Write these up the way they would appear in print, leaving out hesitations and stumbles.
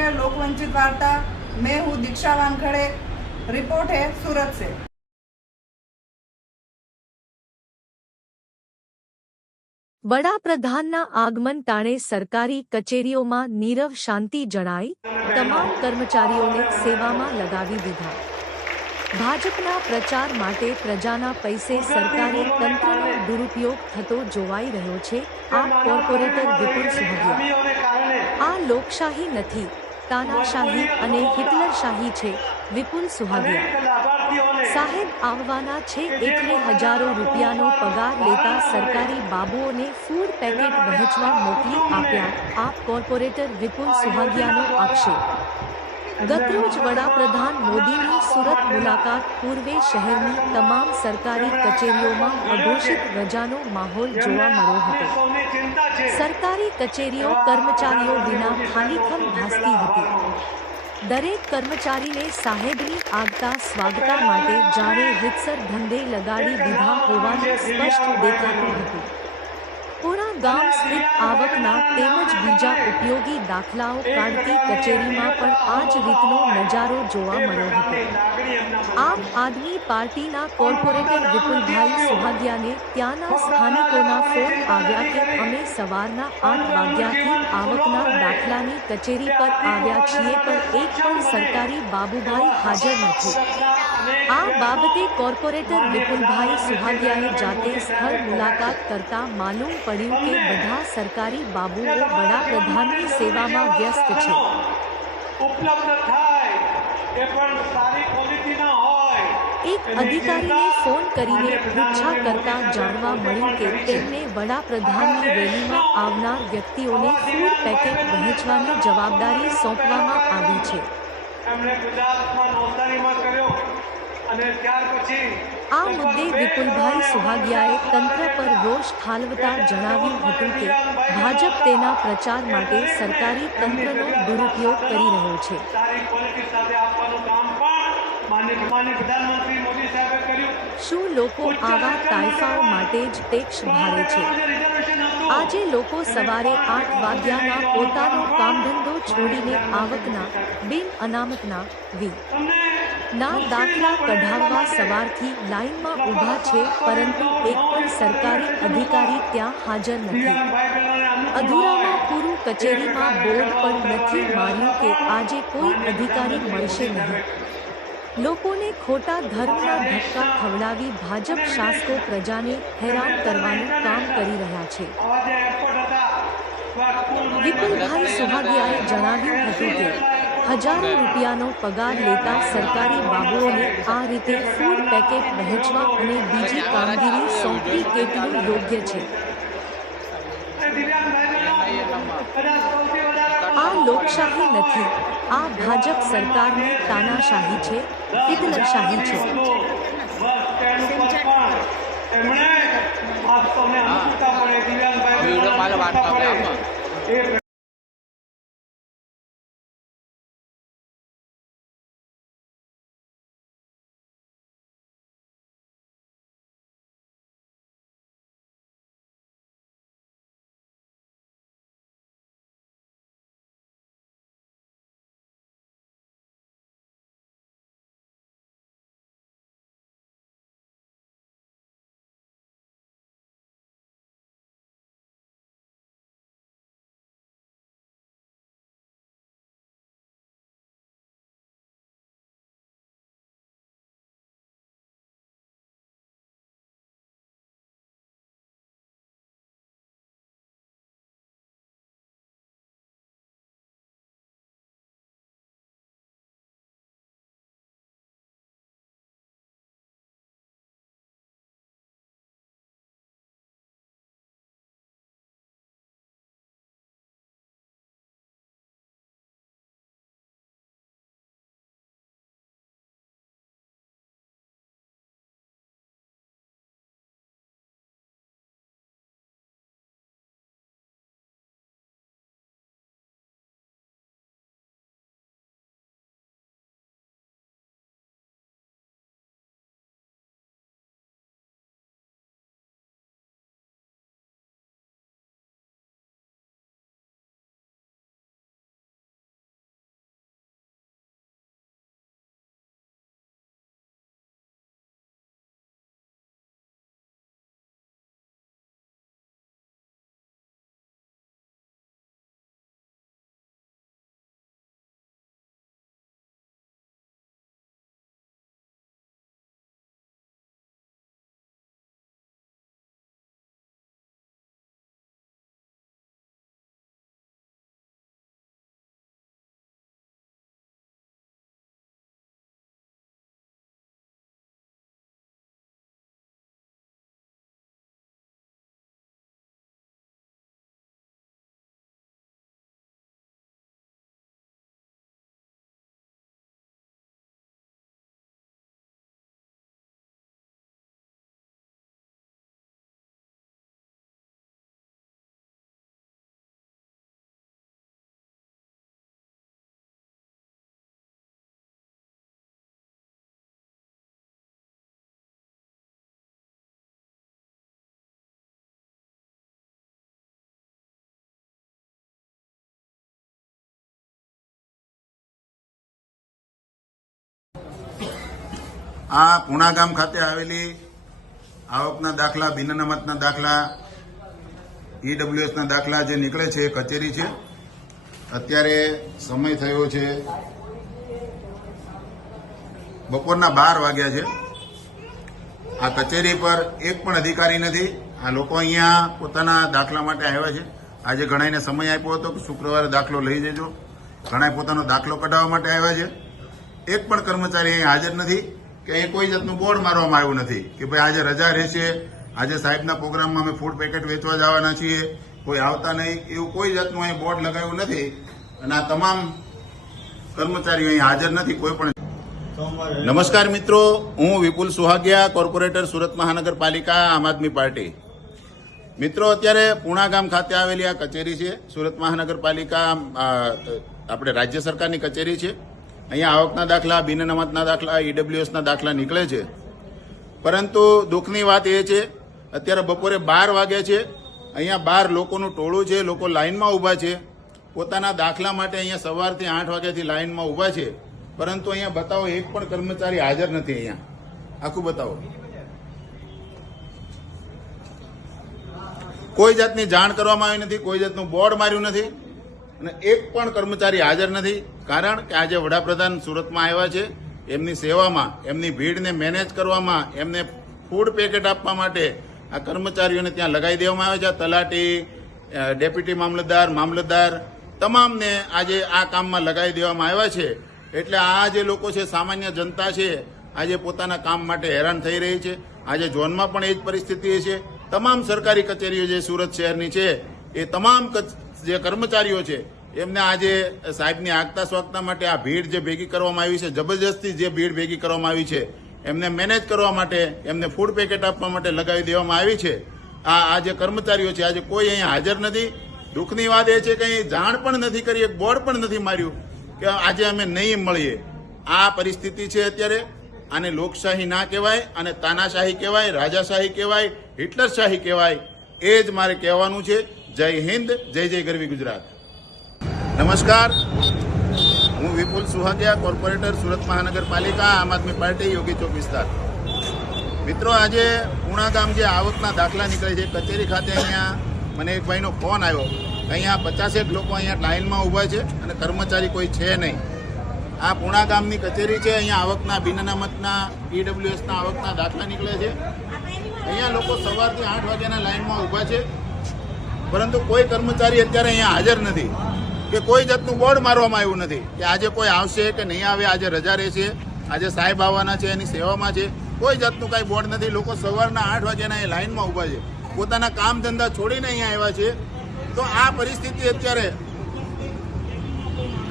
है लोकवंचित वार्ता। मैं हूँ दीक्षा वानखड़े। रिपोर्ट है सूरत से। વડાપ્રધાનના આગમન ટાણે સરકારી કચેરીઓમાં નીરવ શાંતિ જણાઈ, તમામ કર્મચારીઓને સેવામાં લગાવી દીધા। ભાજપના પ્રચાર માટે પ્રજાના પૈસે સરકારી તંત્રનો દુરુપયોગ થતો જોવાઈ રહ્યો છે। આપ કોર્પોરેટર વિપુલ સુહાગિયા। આ લોકશાહી નથી, તાનાશાહી અને હિટલરશાહી છે। વિપુલ સુહાગિયા સાહેબ આવવાના છે એટલે હજારો રૂપિયાનો પગાર લેતા સરકારી બાબુઓને ફૂડ પેકેટ વહેંચવા મોકલી આપ્યા। આપ કોર્પોરેટર વિપુલ સુહાગિયાનો આક્ષેપ। ગતરોજ વડાપ્રધાન મોદીની સુરત મુલાકાત પૂર્વે શહેરની તમામ સરકારી કચેરીઓમાં અઘોષિત રજાનો માહોલ જોવા મળ્યો હતો। સરકારી કચેરીઓ કર્મચારીઓ વિના ખાલીખમ ભાસતી હતી। દરેક કર્મચારીને સાહેબની આગતા સ્વાગતા માટે જાણે રીતસર ધંધે લગાડી દીધા હોવાનું સ્પષ્ટ દેખાતું હતું। પૂણા ગામ સ્થિત આવકના તેમજ બીજા ઉપયોગી દાખલાઓ કાઢતી કચેરીમાં પણ આ જ રીતનો નજારો જોવા મળ્યો હતો। આમ આદમી પાર્ટીના કોર્પોરેટર વિપુલભાઈ સુહાગિયાને ત્યાંના સ્થાનિકોના ફોન આવ્યા કે અમે સવારના 8 વાગ્યાથી આવકના દાખલાની કચેરી પર આવ્યા છીએ પણ એક પણ સરકારી બાબુભાઈ હાજર નથી। આ બાબતે કોર્પોરેટર વિપુલભાઈ સુહાગિયાએ જાતે સ્થળ મુલાકાત કરતા માલુમ પડ્યું કે બધા સરકારી બાબુઓ વડાપ્રધાનની સેવામાં વ્યસ્ત છે। એક અધિકારીને ફોન કરીને પૃચ્છા કરતા જાણવા મળ્યું કે તેમને વડાપ્રધાનની રેલીમાં આવનાર વ્યક્તિઓને ફૂડ પેકેટ વહેંચવાની જવાબદારી સોંપવામાં આવી છે। આ મુદ્દે વિપુલભાઈ સુહાગિયાએ તંત્ર પર રોષ ઠાલવતા જણાવ્યું હતું કે ભાજપ તેના પ્રચાર માટે સરકારી તંત્રનો દુરુપયોગ કરી રહ્યો છે। શું લોકો આવા તાઇફાઓ માટે જ ટેક્સ ભરે છે? આજે લોકો સવારે 8 વાગ્યાના પોતાનો કામધંધો છોડીને આવકના, બિન અનામતના, ના દાખલા કઢાવવા સવારથી લાઇનમાં ઊભા છે પરંતુ એક પણ સરકારી અધિકારી ત્યાં હાજર નથી। અધૂરામાં પૂરું કચેરીમાં બોર્ડ પણ નથી માર્યું કે આજે કોઈ અધિકારી મળશે નહીં। લોકોને ખોટા ધર્મના ધક્કા ખવડાવી ભાજપ શાસકો પ્રજાને હેરાન કરવાનું કામ કરી રહ્યા છે। વિપુલભાઈ સુહાગિયાએ જણાવ્યું હતું કે હજારો રૂપિયાનો પગાર લેતા સરકારી બાબુઓને આ રીતે ફૂડ પેકેટ વહેંચવા અને બીજી કામગીરી સોંપવી કેટલું યોગ્ય છે? આ લોકશાહી નથી, આ ભાજપ સરકારની તાનાશાહી છે, હિટલરશાહી છે। આ પુણા ગામ ખાતે આવેલી આવકના દાખલા, બિન અનામતના દાખલા, ઈડબ્લ્યુએસના દાખલા જે નીકળે છે એ કચેરી છે. અત્યારે સમય થયો છે બપોરના 12 વાગ્યા છે. આ કચેરી પર એક પણ અધિકારી નથી. આ લોકો અહીંયા પોતાના દાખલા માટે આવ્યા છે. આજે ઘણાને સમય આપ્યો હતો કે શુક્રવારે દાખલો લઈ જજો. ઘણા પોતાનો દાખલો કઢાવવા માટે આવ્યા છે. એક પણ કર્મચારી અહીં હાજર નથી કે અહીં કોઈ જાતનું બોર્ડ મારવામાં આવ્યું નથી કે ભાઈ આજે રજા રહેશે, આજે સાહેબના પ્રોગ્રામમાં અમે ફૂડ પેકેટ વેચવા જવાના છીએ, કોઈ આવતા નહીં, એવું કોઈ જાતનું અહીં બોર્ડ લગાવ્યું નથી. અને આ તમામ કર્મચારીઓ અહીં હાજર નથી કોઈ પણ. નમસ્કાર મિત્રો, હું વિપુલ સુહાગિયા, કોર્પોરેટર સુરત મહાનગરપાલિકા, આમ આદમી પાર્ટી. મિત્રો, અત્યારે પુણા ગામ ખાતે આવેલી આ કચેરી છે સુરત મહાનગરપાલિકા, આપણે રાજ્ય સરકારની કચેરી છે. અહીંયા આવકના દાખલા, બિન અનામતના દાખલા, ઈડબ્લ્યુએસના દાખલા નીકળે છે. પરંતુ દુઃખની વાત એ છે અત્યારે બપોરે 12 વાગ્યા છે. અહીંયા 12 લોકોનું ટોળું છે. લોકો લાઇનમાં ઊભા છે પોતાના દાખલા માટે. અહીંયા સવારથી 8 વાગ્યાથી લાઇનમાં ઊભા છે. પરંતુ અહીંયા બતાવો, એક પણ કર્મચારી હાજર નથી. અહીંયા આખું બતાવો. કોઈ જાતની જાણ કરવામાં આવી નથી, કોઈ જાતનું બોર્ડ માર્યું નથી અને એક પણ કર્મચારી હાજર નથી. કારણ કે આજે વડાપ્રધાન સુરતમાં આવ્યા છે. એમની સેવામાં, એમની ભીડને મેનેજ કરવામાં, એમને ફૂડ પેકેટ આપવા માટે આ કર્મચારીઓને ત્યાં લગાવી દેવામાં આવે છે. તલાટી, ડેપ્યુટી મામલતદાર તમામને આજે આ કામમાં લગાવી દેવામાં આવ્યા છે. એટલે આ જે લોકો છે, સામાન્ય જનતા છે, આજે પોતાના કામ માટે હેરાન થઈ રહી છે. આજે ઝોનમાં પણ એ જ પરિસ્થિતિ છે. તમામ સરકારી કચેરીઓ જે સુરત શહેરની છે, એ તમામ જે કર્મચારીઓ છે એમને આજે સાહેબની આગતા સ્વાગતા માટે આ ભીડ જે ભેગી કરવામાં આવી છે, જબરજસ્તી જે ભીડ ભેગી કરવામાં આવી છે, એમને મેનેજ કરવા માટે, એમને ફૂડ પેકેટ આપવા માટે લગાવી દેવામાં આવી છે. આ જે કર્મચારીઓ છે આજે કોઈ અહીંયા હાજર નથી. દુઃખની વાત એ છે કે અહીં જાણ પણ નથી કરી, એક બોર્ડ પણ નથી માર્યું કે આજે અમે નહીં મળીએ. આ પરિસ્થિતિ છે અત્યારે. આને લોકશાહી ના કહેવાય, અને તાનાશાહી કહેવાય, રાજાશાહી કહેવાય, હિટલરશાહી કહેવાય. એ જ મારે કહેવાનું છે. જય હિન્દ, જય જય ગરવી ગુજરાત. નમસ્કાર, હું વિપુલ સુહાગિયા, કોર્પોરેટર સુરત મહાનગરપાલિકા, આમ આદમી પાર્ટી, યોગી ચોક વિસ્તાર. મિત્રો, આજે પુણા ગામ જે આવકના દાખલા નીકળે છે કચેરી ખાતે, અહીંયા મને એક ભાઈનો ફોન આવ્યો. અહીંયા 50 લોકો અહીંયા લાઇનમાં ઊભા છે અને કર્મચારી કોઈ છે નહીં. આ પુણા ગામની કચેરી છે. અહીંયા આવકના, બિન અનામતના, ઈડબ્લ્યુએસના આવકના દાખલા નીકળે છે. અહીંયા લોકો સવારથી 8 વાગ્યાના લાઇનમાં ઊભા છે. પરંતુ કોઈ કર્મચારી અત્યારે અહીંયા હાજર નથી કે કોઈ જાતનું બોર્ડ મારવામાં આવ્યું નથી કે આજે કોઈ આવશે કે નહીં આવે, આજે રજા રહેશે, આજે સાહેબ આવવાના છે, એની સેવામાં છે. કોઈ જાતનું કાંઈ બોર્ડ નથી. લોકો સવારના 8 વાગ્યાના એ લાઇનમાં ઊભા છે. પોતાના કામ ધંધા છોડીને અહીંયા આવ્યા છે. તો આ પરિસ્થિતિ અત્યારે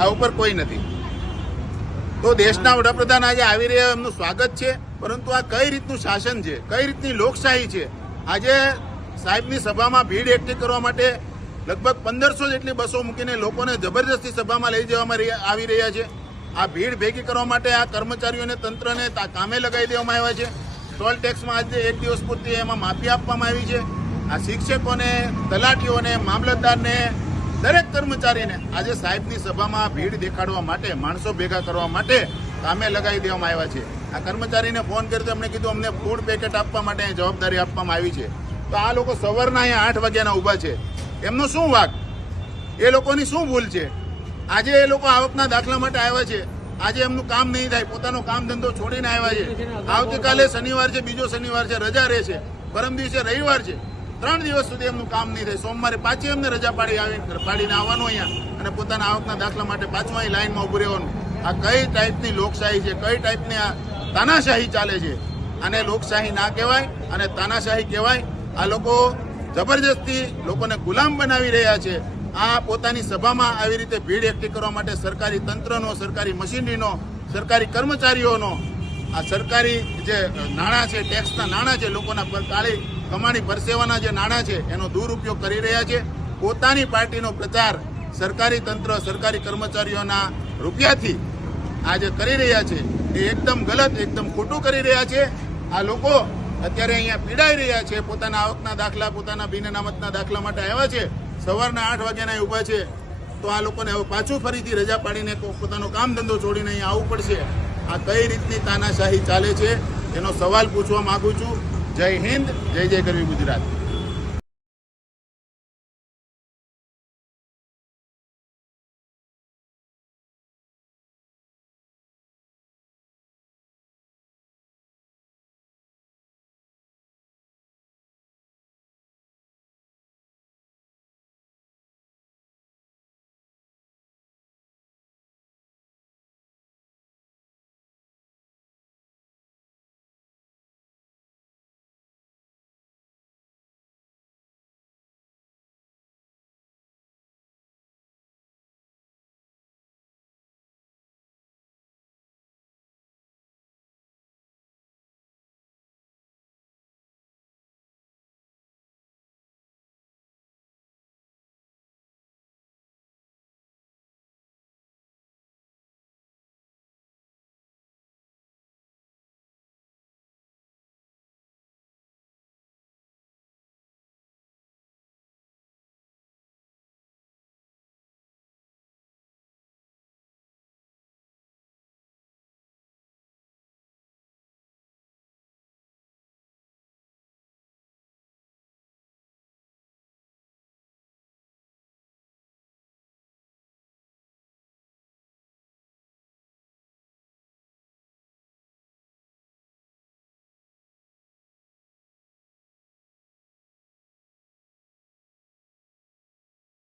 આ ઉપર કોઈ નથી. તો દેશના વડાપ્રધાન આજે આવી રહ્યા, એમનું સ્વાગત છે. પરંતુ આ કઈ રીતનું શાસન છે, કઈ રીતની લોકશાહી છે? આજે સાહેબની સભામાં ભીડ એકઠી કરવા માટે લગભગ 1500 જેટલી બસો મૂકીને લોકોને જબરજસ્તી સભામાં લઈ જવામાં આવી રહ્યા છે. આ ભીડ ભેગી કરવા માટે આ કર્મચારીઓને, તંત્રને કામે લગાવી દેવામાં આવ્યા છે. ટોલ ટેક્સમાં આજે 1 દિવસ પૂરતી એમાં માફી આપવામાં આવી છે. આ શિક્ષકોને, તલાટીઓને, મામલતદારને, દરેક કર્મચારીને આજે સાહેબની સભામાં ભીડ દેખાડવા માટે, માણસો ભેગા કરવા માટે કામે લગાવી દેવામાં આવ્યા છે. આ કર્મચારીને ફોન કર્યો તો એમણે કીધું અમને ફૂડ પેકેટ આપવા માટે જવાબદારી આપવામાં આવી છે. તો આ લોકો સવારના અહીંયા 8 વાગ્યાના ઊભા છે. એમનો શું વાંક? એ લોકોની શું ભૂલ છે? આજે એ લોકો આવકના દાખલા માટે આવ્યા છે. આજે એમનું કામ નહીં થાય, પોતાનો કામ ધંધો છોડીને આવ્યા છે. આવતીકાલે શનિવાર છે, બીજો શનિવાર છે, રજા રહેશે. પરમ દિવસે રવિવાર છે. 3 દિવસ સુધી એમનું કામ નહીં થાય. સોમવારે પાછી એમને રજા પાડીને આવવાનું અહીંયા અને પોતાના આવકના દાખલા માટે પાછું અહીં લાઇનમાં ઉભું રહેવાનું. આ કઈ ટાઈપની લોકશાહી છે? કઈ ટાઈપની આ તાનાશાહી ચાલે છે? આને લોકશાહી ના કહેવાય અને તાનાશાહી કહેવાય. આ લોકો જબરજસ્તી લોકોને ગુલામ બનાવી રહ્યા છે. આ પોતાની સભામાં આવી રીતે ભીડ એકઠી કરવા માટે સરકારી તંત્રનો, સરકારી મશીનરીનો, સરકારી કર્મચારીઓનો, આ સરકારી જે નાણાં છે, ટેક્સના નાણાં છે, લોકોના કાળી કમાણી પરસેવાના જે નાણાં છે, એનો દુરુપયોગ કરી રહ્યા છે. પોતાની પાર્ટીનો પ્રચાર સરકારી તંત્ર, સરકારી કર્મચારીઓના રૂપિયાથી આ જે કરી રહ્યા છે એ એકદમ ગલત, એકદમ ખોટું કરી રહ્યા છે. આ લોકો અત્યારે અહીંયા પીડાઈ રહ્યા છે. પોતાના આવકના દાખલા, પોતાના બિન અનામતના દાખલા માટે આવ્યા છે. સવારના 8 વાગ્યાના ઊભા છે. તો આ લોકોને હવે પાછું ફરીથી રજા પાડીને પોતાનો કામ ધંધો છોડીને અહીંયા આવવું પડશે. આ કઈ રીતની તાનાશાહી ચાલે છે એનો સવાલ પૂછવા માંગુ છું. જય હિન્દ, જય જય ગરવી ગુજરાત.